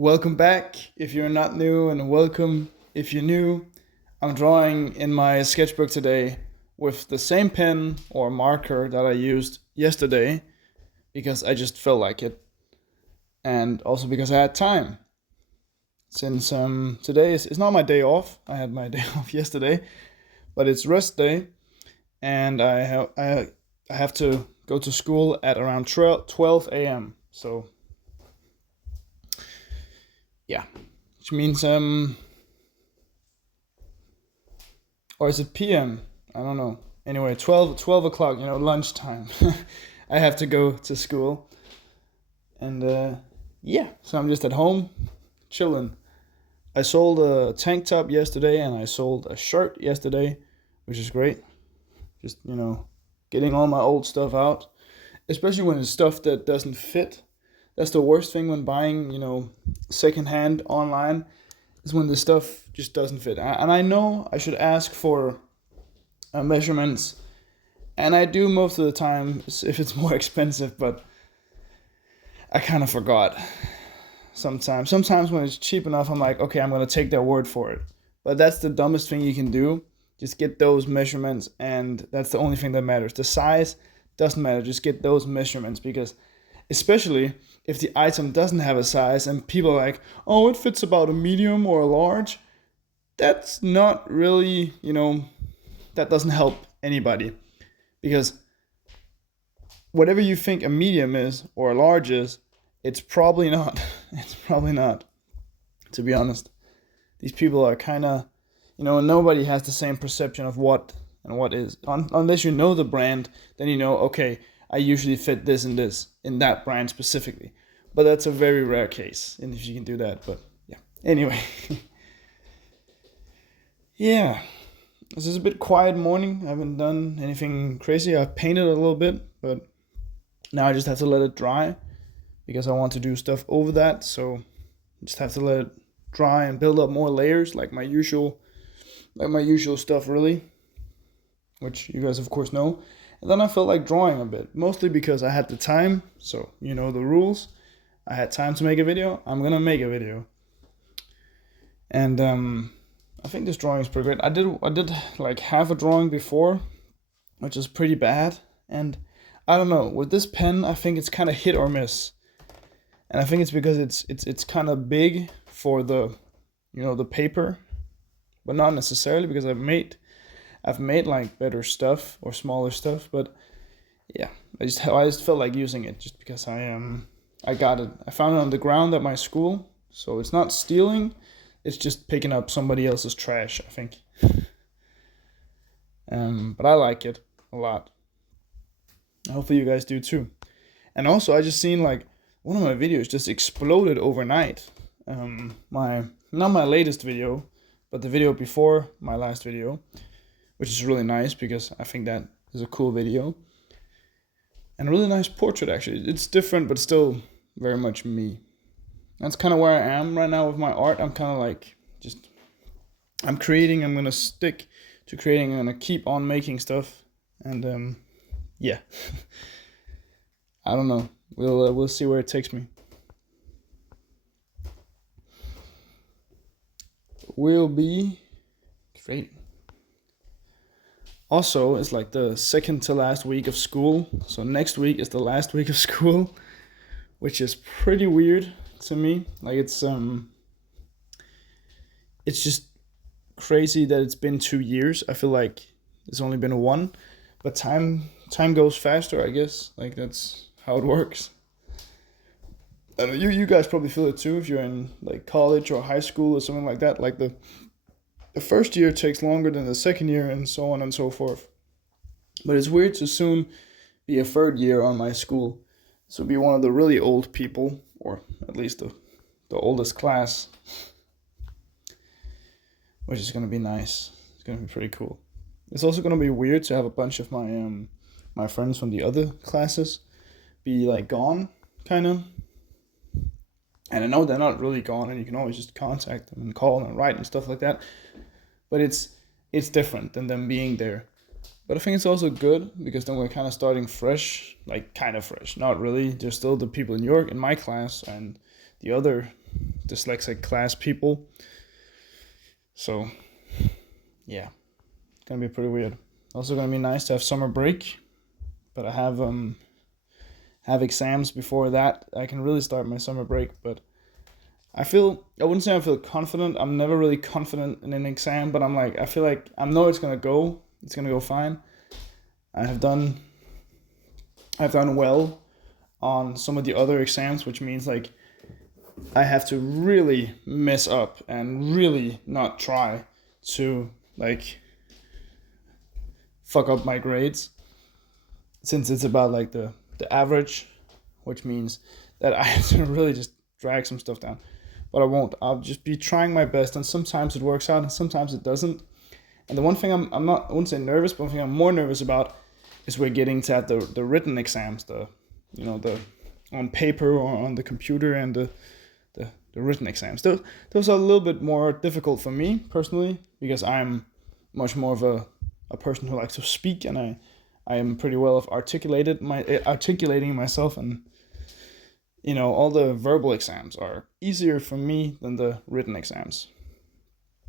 Welcome back if you're not new, and welcome if you're new. I'm drawing in my sketchbook today with the same pen or marker that I used yesterday because I just felt like it, and also because I had time. Since today is not my day off, I had my day off yesterday, but it's rest day, and I have to go to school at around 12 a.m. So yeah, which means or is it p.m.? I don't know. Anyway, 12 o'clock, lunchtime. I have to go to school, and yeah, so I'm just at home chilling. I sold a tank top yesterday, and I sold a shirt yesterday, which is great. Just getting all my old stuff out, especially when it's stuff that doesn't fit. That's the worst thing when buying, secondhand online, is when the stuff just doesn't fit. And I know I should ask for measurements, and I do most of the time if it's more expensive, but I kind of forgot sometimes. Sometimes when it's cheap enough, I'm like, okay, I'm going to take their word for it. But that's the dumbest thing you can do. Just get those measurements, and that's the only thing that matters. The size doesn't matter. Just get those measurements, because especially if the item doesn't have a size and people are like, oh, it fits about a medium or a large, that's not really, that doesn't help anybody. Because whatever you think a medium is or a large is, it's probably not. It's probably not, to be honest. These people are kind of, nobody has the same perception of what and what is. Unless you know the brand, then okay, I usually fit this and this in that brand specifically. But that's a very rare case, and if you can do that. But yeah, anyway. Yeah, this is a bit quiet morning. I haven't done anything crazy. I've painted a little bit, but now I just have to let it dry because I want to do stuff over that. So I just have to let it dry and build up more layers, like my usual stuff, really, which you guys of course know. And then I felt like drawing a bit, mostly because I had the time. So the rules. I had time to make a video. I'm gonna make a video, and I think this drawing is pretty great. I did like half a drawing before, which is pretty bad, and I don't know, with this pen I think it's kind of hit or miss, and I think it's because it's kind of big for the the paper, but not necessarily, because I've made like better stuff or smaller stuff, but yeah, I just felt like using it just because I got it. I found it on the ground at my school, so it's not stealing. It's just picking up somebody else's trash, I think. But I like it a lot. Hopefully you guys do too. And also, I just seen like one of my videos just exploded overnight. Not my latest video, but the video before my last video, which is really nice because I think that is a cool video. And a really nice portrait, actually. It's different, but still very much me. That's kind of where I am right now with my art. I'm kind of like, I'm creating, I'm going to stick to creating, I'm going to keep on making stuff. And yeah. I don't know. We'll see where it takes me. Will be great. Also, it's like the second to last week of school. So next week is the last week of school, which is pretty weird to me. Like it's just crazy that it's been 2 years. I feel like it's only been one, but time goes faster, I guess. Like that's how it works. I don't know, you guys probably feel it too if you're in like college or high school or something like that. Like the first year takes longer than the second year, and so on and so forth. But it's weird to soon be a third year on my school. So be one of the really old people, or at least the oldest class, which is going to be nice. It's going to be pretty cool. It's also going to be weird to have a bunch of my friends from the other classes be like gone, kind of. And I know they're not really gone, and you can always just contact them and call and write and stuff like that. But it's different than them being there. But I think it's also good because then we're kind of starting fresh, like kind of fresh. Not really. There's still the people in my class and the other dyslexic class people. So yeah, it's gonna be pretty weird. Also gonna be nice to have summer break, but I have exams before that. I can really start my summer break, but I wouldn't say I feel confident. I'm never really confident in an exam, but I feel like I know it's gonna go fine. I've done well on some of the other exams, which means like I have to really mess up and really not try to like fuck up my grades, since it's about like the average, which means that I have to really just drag some stuff down. But I won't. I'll just be trying my best, and sometimes it works out and sometimes it doesn't. And the one thing I wouldn't say nervous, but one thing I'm more nervous about is we're getting to have the written exams, the on paper or on the computer, and the written exams. Those are a little bit more difficult for me personally, because I'm much more of a person who likes to speak, and I am pretty well of articulating myself, and all the verbal exams are easier for me than the written exams.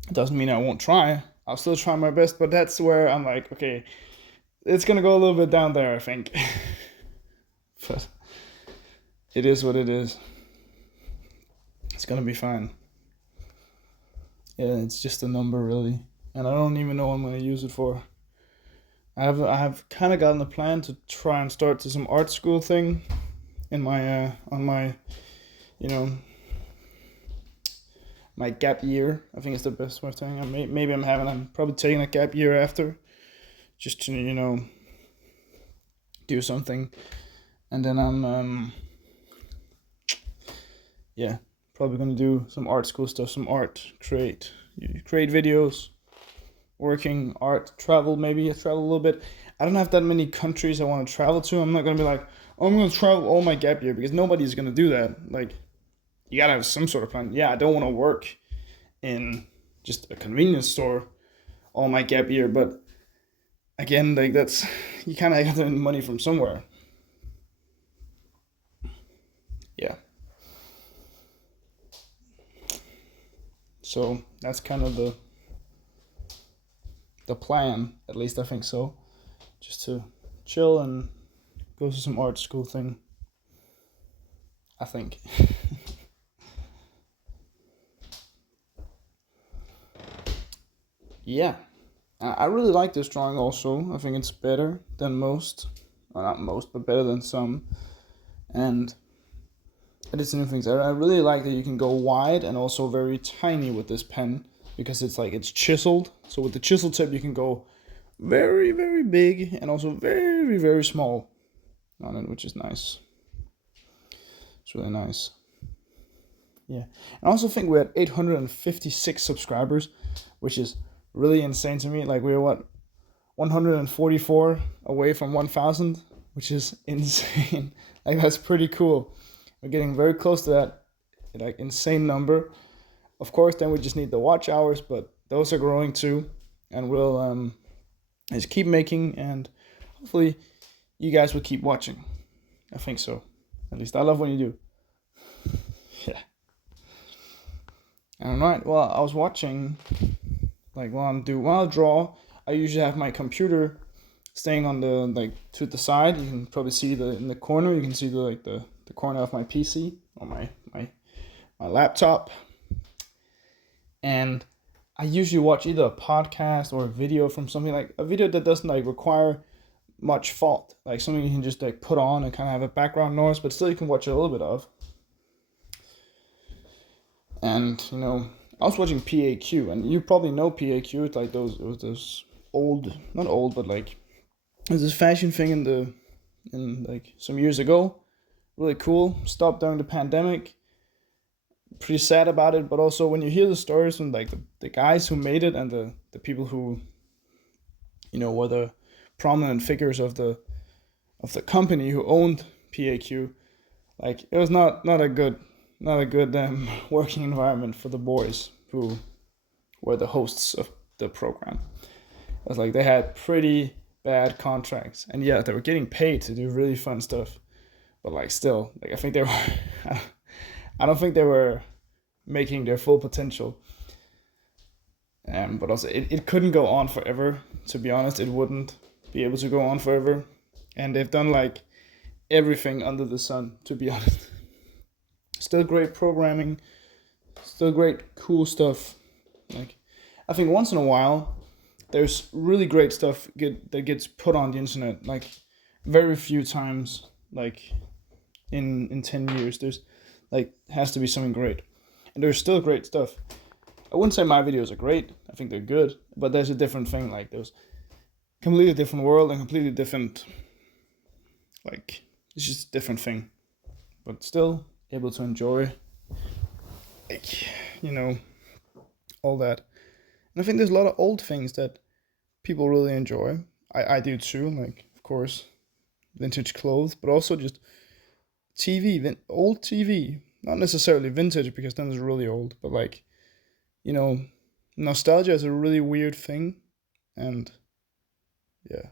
It doesn't mean I won't try. I'll still try my best, but that's where I'm like, okay, it's gonna go a little bit down there, I think. But it is what it is. It's gonna be fine. Yeah, it's just a number really, and I don't even know what I'm gonna use it for. I have kind of gotten a plan to try and start to some art school thing in my on my my gap year. I think it's the best way of saying it. Maybe I'm probably taking a gap year after, just to do something, and then I'm probably gonna do some art school stuff, some art, create videos, working, art, travel, maybe I travel a little bit. I don't have that many countries I want to travel to. I'm not gonna be like, oh, I'm gonna travel all my gap year, because nobody's gonna do that. Like, you gotta have some sort of plan. Yeah, I don't want to work in just a convenience store all my gap year, but again, like that's, you kind of have to earn money from somewhere. Yeah. So that's kind of the plan, at least I think so. Just to chill and go to some art school thing, I think. Yeah, I really like this drawing also. I think it's better than most, or not most, but better than some. And I did some new things. I really like that you can go wide and also very tiny with this pen, because it's chiseled. So with the chisel tip you can go very, very big and also very, very small on it, which is nice. It's really nice. Yeah. And I also think we're at 856 subscribers, which is really insane to me. Like, we're 144 away from 1,000, which is insane. Like, that's pretty cool. We're getting very close to that, like, insane number. Of course, then we just need the watch hours, but those are growing too, and we'll just keep making, and hopefully you guys will keep watching. I think so. At least I love when you do. Yeah. Alright, well, I was watching, like, while I draw, I usually have my computer staying on to the side. You can probably see in the corner, you can see the corner of my PC or my laptop. And I usually watch either a podcast or a video from something, like a video that doesn't require much thought, like something you can just put on and kind of have a background noise, but still you can watch a little bit of. And I was watching PAQ, and you probably know PAQ. It's like those old, not old, but like there's this fashion thing in like some years ago. Really cool. Stopped during the pandemic. Pretty sad about it, but also when you hear the stories from like the guys who made it, and the people who were the prominent figures of the company who owned PAQ, like it was not a good working environment for the boys who were the hosts of the program. It was like they had pretty bad contracts, and yeah, they were getting paid to do really fun stuff, but like still, like I think they were I don't think they were making their full potential. But also, it couldn't go on forever. To be honest, it wouldn't be able to go on forever. And they've done like everything under the sun, to be honest. Still great programming, still great cool stuff. Like, I think once in a while, there's really great stuff that gets put on the internet. Like, very few times, like in 10 years, there's like has to be something great, and there's still great stuff. I wouldn't say my videos are great. I think they're good, but there's a different thing. Like, there's completely different world and completely different. Like, it's just a different thing, but still able to enjoy, like, all that. And I think there's a lot of old things that people really enjoy. I do too. Like, of course, vintage clothes, but also just TV, old TV. Not necessarily vintage because then it's really old, but like, nostalgia is a really weird thing, and yeah.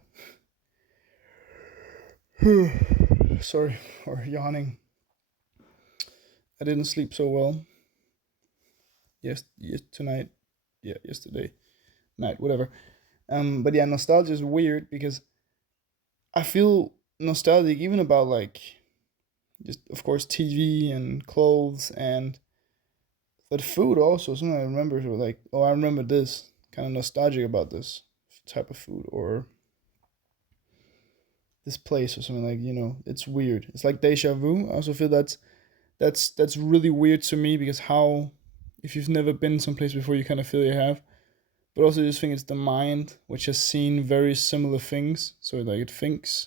Sorry for yawning. I didn't sleep so well. Tonight. Yeah, yesterday night, whatever. But yeah, nostalgia is weird because I feel nostalgic even about like just of course TV and clothes and but food also. Something I remember like, oh, I remember this kind of nostalgic about this type of food or this place or something like it's weird. It's like deja vu. I also feel that's really weird to me because how if you've never been someplace before you kind of feel you have, but also I just think it's the mind which has seen very similar things, so like it thinks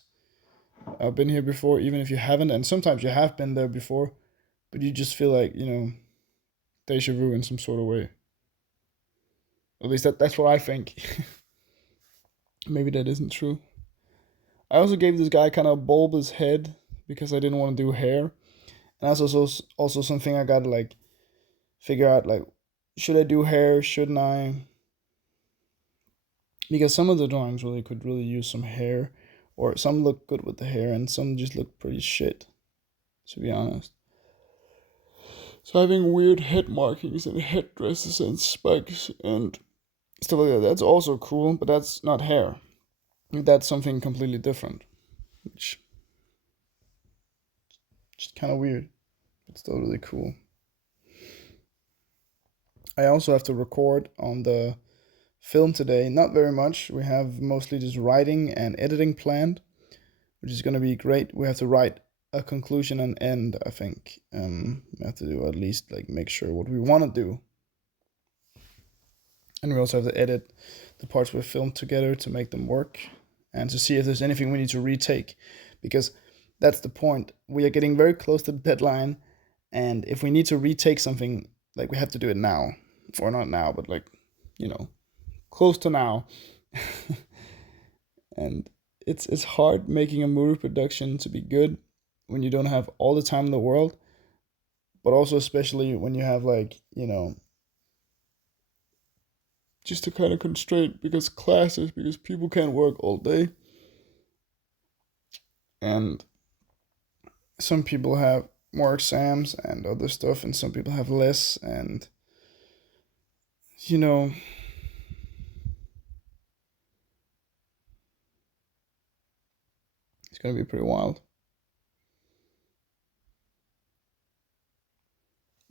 I've been here before even if you haven't, and sometimes you have been there before, but you just feel like deja vu in some sort of way. At least that's what I think. Maybe that isn't true. I also gave this guy kind of a bulbous head because I didn't want to do hair, and that's also something I gotta like figure out, like, should I do hair, shouldn't I? Because some of the drawings really could really use some hair, or some look good with the hair and some just look pretty shit, to be honest. So having weird head markings and headdresses and spikes and stuff like that, that's also cool, but that's not hair. That's something completely different, which is kind of weird, but still really cool. I also have to record on the film today. Not very much. We have mostly just writing and editing planned, which is going to be great. We have to write a conclusion and end, I think. We have to do at least like make sure what we want to do. And we also have to edit the parts we filmed together to make them work and to see if there's anything we need to retake, because that's the point. We are getting very close to the deadline, and if we need to retake something, like, we have to do it now, or not now, but like, close to now. And it's hard making a movie production to be good when you don't have all the time in the world, but also especially when you have like, just a kind of constraint because classes, because people can't work all day. And some people have more exams and other stuff, and some people have less, and you know, it's gonna be pretty wild.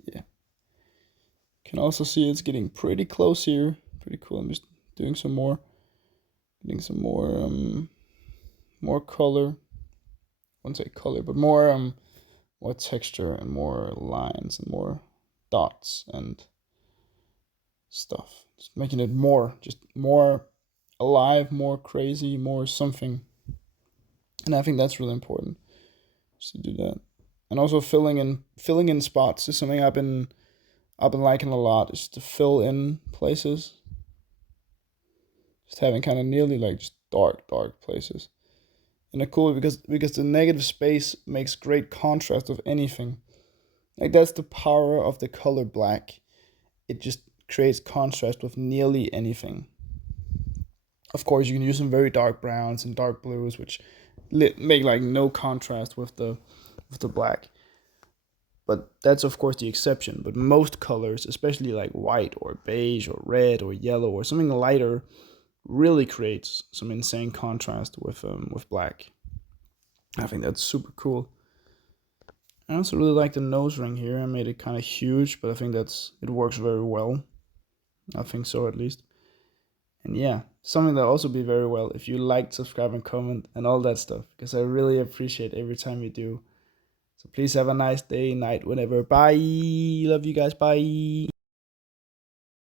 Yeah. Can also see it's getting pretty close here. Pretty cool. I'm just doing some more, getting some more color. I wouldn't say color, but more texture and more lines and more dots and stuff. Just making it just more alive, more crazy, more something. And I think that's really important, just to do that. And also filling in spots is something I've been liking a lot. Is to fill in places. Just having kind of nearly like just dark places. And it's cool because the negative space makes great contrast of anything. Like, that's the power of the color black. It just creates contrast with nearly anything. Of course, you can use some very dark browns and dark blues, which make like no contrast with the black. But that's of course the exception. But most colors, especially like white or beige or red or yellow or something lighter, really creates some insane contrast with black. I think that's super cool. I also really like the nose ring here. I made it kind of huge, but I think it works very well. I think so, at least. And yeah, something that also be very well if you like, subscribe, and comment and all that stuff, because I really appreciate every time you do. So please have a nice day, night, whenever. Bye. Love you guys. Bye.